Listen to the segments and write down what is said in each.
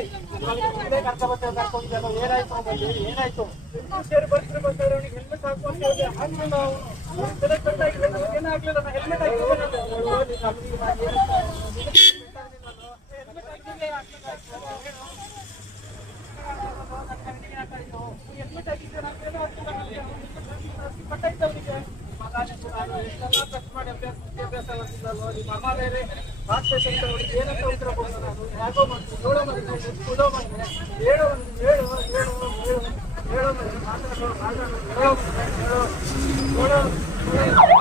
ಬನ್ನಿ ಮಗನೇ ಕರ್ಕ ಬರ್ತೇವೆ ಕರ್ಕೊಂಡಿದ್ದಲ್ಲ ಏನಾಯ್ತು? ಬನ್ನಿ ಏನಾಯ್ತು ಸೇರಿ ಬರ್ತೀರಿ ಬರ್ತಾರೆ ಅವನಿಗೆ ಹೆಲ್ಮೆಟ್ ಹಾಕು ಅಂತ ಹೇಳಿದೆ ಹಾಕ್ಲಿಲ್ಲ ಅವನು ತಲೆ ಕಟ್ಟಾಗಿಲ್ಲ ನನಗೆ ಏನಾಗ್ಲಿಲ್ಲ ನಾನು ಹೆಲ್ಮೆಟ್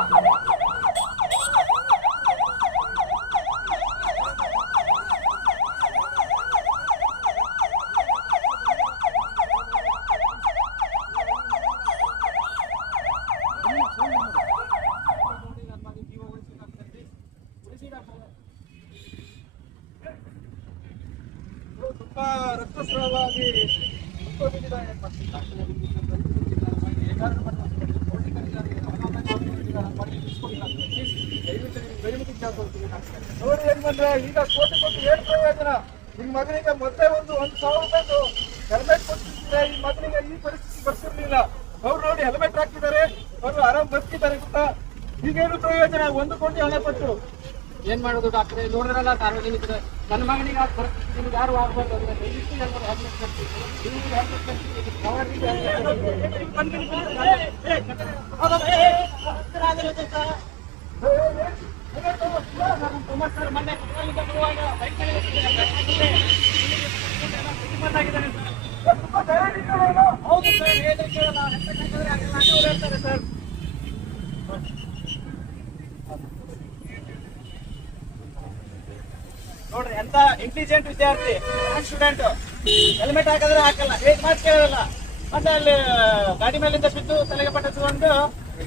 ಬಿಟ್ಟಿದ್ದಾರೆ. ನೋಡಿ ಬಂದ್ರೆ ಈಗ ಕೋಟಿ ಕೊಟ್ಟು ಏನ್ ಪ್ರಯೋಜನ ನಿಮ್ಮ ಮಗನಿಗೆ ಮತ್ತೆ ಒಂದು ಒಂದ್ ಸಾವಿರ ರೂಪಾಯಿ ಹೆಲ್ಮೆಟ್ ಕೊಟ್ಟಿದ್ರೆ ಈ ಮಗನಿಗೆ ಈ ಪರಿಸ್ಥಿತಿ ಬರ್ತಿರ್ಲಿಲ್ಲ. ಅವ್ರು ನೋಡಿ ಹೆಲ್ಮೆಟ್ ಹಾಕಿದ್ದಾರೆ, ಅವರು ಆರಾಮ್ ಬರ್ತಿದ್ದಾರೆ ಗೊತ್ತಾ ಈಗೇನು ಪ್ರಯೋಜನ? ಒಂದು ಕೋಟಿ ಹಣ ಕೊಟ್ಟು. ಏನ್ ಮಾಡೋದು ಡಾಕ್ಟ್ರೆ? ನೋಡಿದ್ರಲ್ಲ ಸಾರ್ವಜನಿಕರು. ನನ್ನ ಮಗನಿಗೆ ನಿಮ್ಗೆ ಯಾರು ಆಗ್ಬೋದು ಅಂದ್ರೆ ದಯವಿಟ್ಟು ಎಲ್ಲರೂ ಹೆಲ್ಮೆಟ್ ಕಟ್ಟಿ ಹೌದು ಸರ್ ಹೆಲ್ಮೆಟ್ ಹಾಕಿದ್ರೆ ಹಾಕಿಲ್ಲ ಅಂತ ಅವ್ರು ಹೇಳ್ತಾರೆ ಸರ್ ಎಂತ ಇಂಟೆಲಿಜೆಂಟ್ ವಿದ್ಯಾರ್ಥಿ? ಸ್ಟೂಡೆಂಟ್ ಹೆಲ್ಮೆಟ್ ಹಾಕಿದ್ರೆ ಹಾಕಲ್ಲ. ಏಟ್ ಮಾತು ಕೇಳಲ್ಲ. ಮತ್ತೆ ಅಲ್ಲಿ ಗಾಡಿ ಮೇಲಿಂದ ಬಿದ್ದು ತಲೆಗೆ ಪಟ್ಟಿಸ್ಕೊಂಡು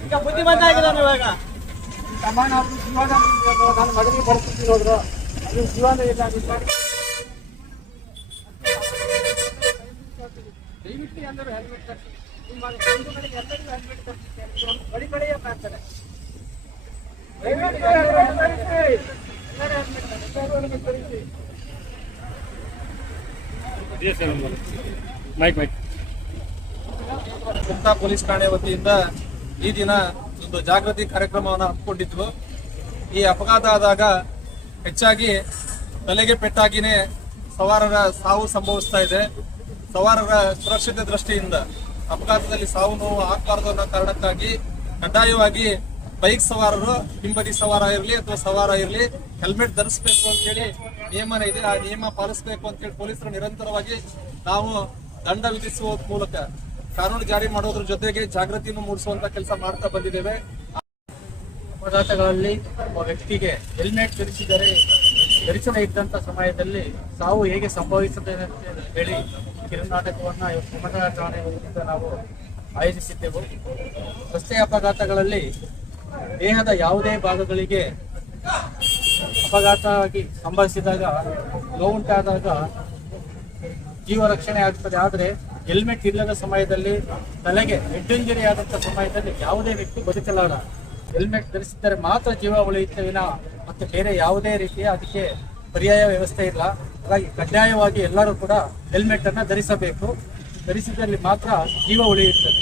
ಈಗ ಬುದ್ಧಿಮಂತ ಆಗಿದ್ದಾನೆ ಇವಾಗ. ಸಮಾನ ನನ್ನ ಮಗನಿಗೆ ಪರಿಸ್ಥಿತಿ ನೋಡ್ರು. ಅದು ಜೀವನ ಇಲ್ಲ ದಯವಿಟ್ಟು ಎಲ್ಲರೂ ಹೆಲ್ಮೆಟ್ ಕಟ್ಟಿ ನಿಮ್ಮ ಕಡೆಗೆ ಎಲ್ಲರಿಗೂ ಹೆಲ್ಮೆಟ್ ಕಟ್ಟಿ ಬಡಿ ಬಡಿಯ ಮಾಡ್ತಾರೆ ದಯವಿಟ್ಟು ಹೆಲ್ಮೆಟ್ ಹೆಲ್ಮೆಟ್ ಮೈಕ್ ಕುಮಟಾ ಪೊಲೀಸ್ ಠಾಣೆ ವತಿಯಿಂದ ಈ ದಿನ ಒಂದು ಜಾಗೃತಿ ಕಾರ್ಯಕ್ರಮವನ್ನು ಹಮ್ಮಿಕೊಂಡಿದ್ವು. ಈ ಅಪಘಾತ ಆದಾಗ ಹೆಚ್ಚಾಗಿ ತಲೆಗೆ ಪೆಟ್ಟಾಗಿನೇ ಸವಾರರ ಸಾವು ಸಂಭವಿಸ್ತಾ ಇದೆ. ಸವಾರರ ಸುರಕ್ಷತೆ ದೃಷ್ಟಿಯಿಂದ ಅಪಘಾತದಲ್ಲಿ ಸಾವು ನೋವು ಆಗಬಾರ್ದು ಅನ್ನೋ ಕಾರಣಕ್ಕಾಗಿ ಕಡ್ಡಾಯವಾಗಿ ಬೈಕ್ ಸವಾರರು, ಹಿಂಬದಿ ಸವಾರ ಇರಲಿ ಅಥವಾ ಸವಾರ ಇರಲಿ ಹೆಲ್ಮೆಟ್ ಧರಿಸಬೇಕು ಅಂತೇಳಿ ನಿಯಮನ ಇದೆ. ಆ ನಿಯಮ ಪಾಲಿಸಬೇಕು ಅಂತೇಳಿ ಪೊಲೀಸರು ನಿರಂತರವಾಗಿ ನಾವು ದಂಡ ವಿಧಿಸುವ ಮೂಲಕ ಕಾನೂನು ಜಾರಿ ಮಾಡೋದ್ರ ಜೊತೆಗೆ ಜಾಗೃತಿಯನ್ನು ಮೂಡಿಸುವಂತ ಕೆಲಸ ಮಾಡ್ತಾ ಬಂದಿದ್ದೇವೆ. ಅಪಘಾತಗಳಲ್ಲಿ ಒಬ್ಬ ವ್ಯಕ್ತಿಗೆ ಹೆಲ್ಮೆಟ್ ಧರಿಸಿದರೆ ಧರಿಸದೇ ಇದ್ದಂತ ಸಮಯದಲ್ಲಿ ಸಾವು ಹೇಗೆ ಸಂಭವಿಸುತ್ತದೆ ಅಂತ ಹೇಳಿ ಕಿರುನಾಟಕವನ್ನು ಇವತ್ತು ಠಾಣೆ ನಾವು ಆಯೋಜಿಸಿದ್ದೆವು. ರಸ್ತೆ ಅಪಘಾತಗಳಲ್ಲಿ ದೇಹದ ಯಾವುದೇ ಭಾಗಗಳಿಗೆ ಅಪಘಾತವಾಗಿ ಸಂಭವಿಸಿದಾಗ ನೋವುಂಟಾದಾಗ ಜೀವ ರಕ್ಷಣೆ ಆಗ್ತದೆ. ಆದರೆ ಹೆಲ್ಮೆಟ್ ಇಲ್ಲದ ಸಮಯದಲ್ಲಿ ತಲೆಗೆ ಹೆಡ್ ಇಂಜರಿ ಆದಂತ ಸಮಯದಲ್ಲಿ ಯಾವುದೇ ವ್ಯಕ್ತಿ ಬದುಕಲಾರ. ಹೆಲ್ಮೆಟ್ ಧರಿಸಿದ್ದರೆ ಮಾತ್ರ ಜೀವ ಉಳಿಯುತ್ತೆ ವಿನ, ಮತ್ತು ಬೇರೆ ಯಾವುದೇ ರೀತಿಯ ಅದಕ್ಕೆ ಪರ್ಯಾಯ ವ್ಯವಸ್ಥೆ ಇಲ್ಲ. ಹಾಗಾಗಿ ಕಡ್ಡಾಯವಾಗಿ ಎಲ್ಲರೂ ಕೂಡ ಹೆಲ್ಮೆಟ್ ಅನ್ನ ಧರಿಸಬೇಕು. ಧರಿಸಿದಲ್ಲಿ ಮಾತ್ರ ಜೀವ ಉಳಿಯುತ್ತದೆ.